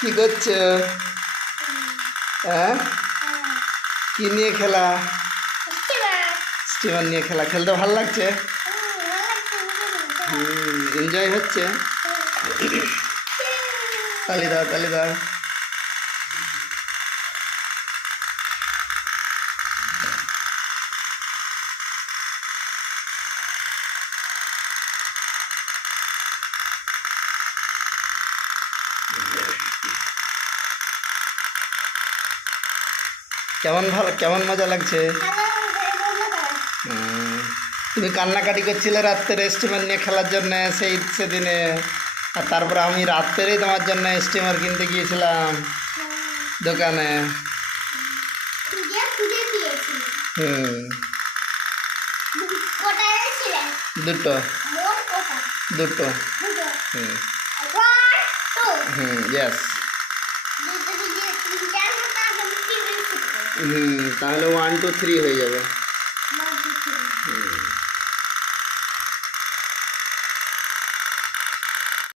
কি করছো? হ্যাঁ, কি নিয়ে খেলা? স্টিমার নিয়ে খেলা খেলতে ভালো লাগছে? এনজয় হচ্ছে? তালি দাও, তালি দাও। কেমন মজা লাগছে? তুমি কান্নাকাটি করছিলে রাত্রে স্টিমার নিয়ে খেলার জন্য সেদিনে, আর তারপরে আমি রাত্রেই তোমার জন্য স্টিমার কিনতে গিয়েছিলাম দোকানে। দুটো দুটো। ইয়েস। তাহলে 1 2 3 হয়ে যাবে।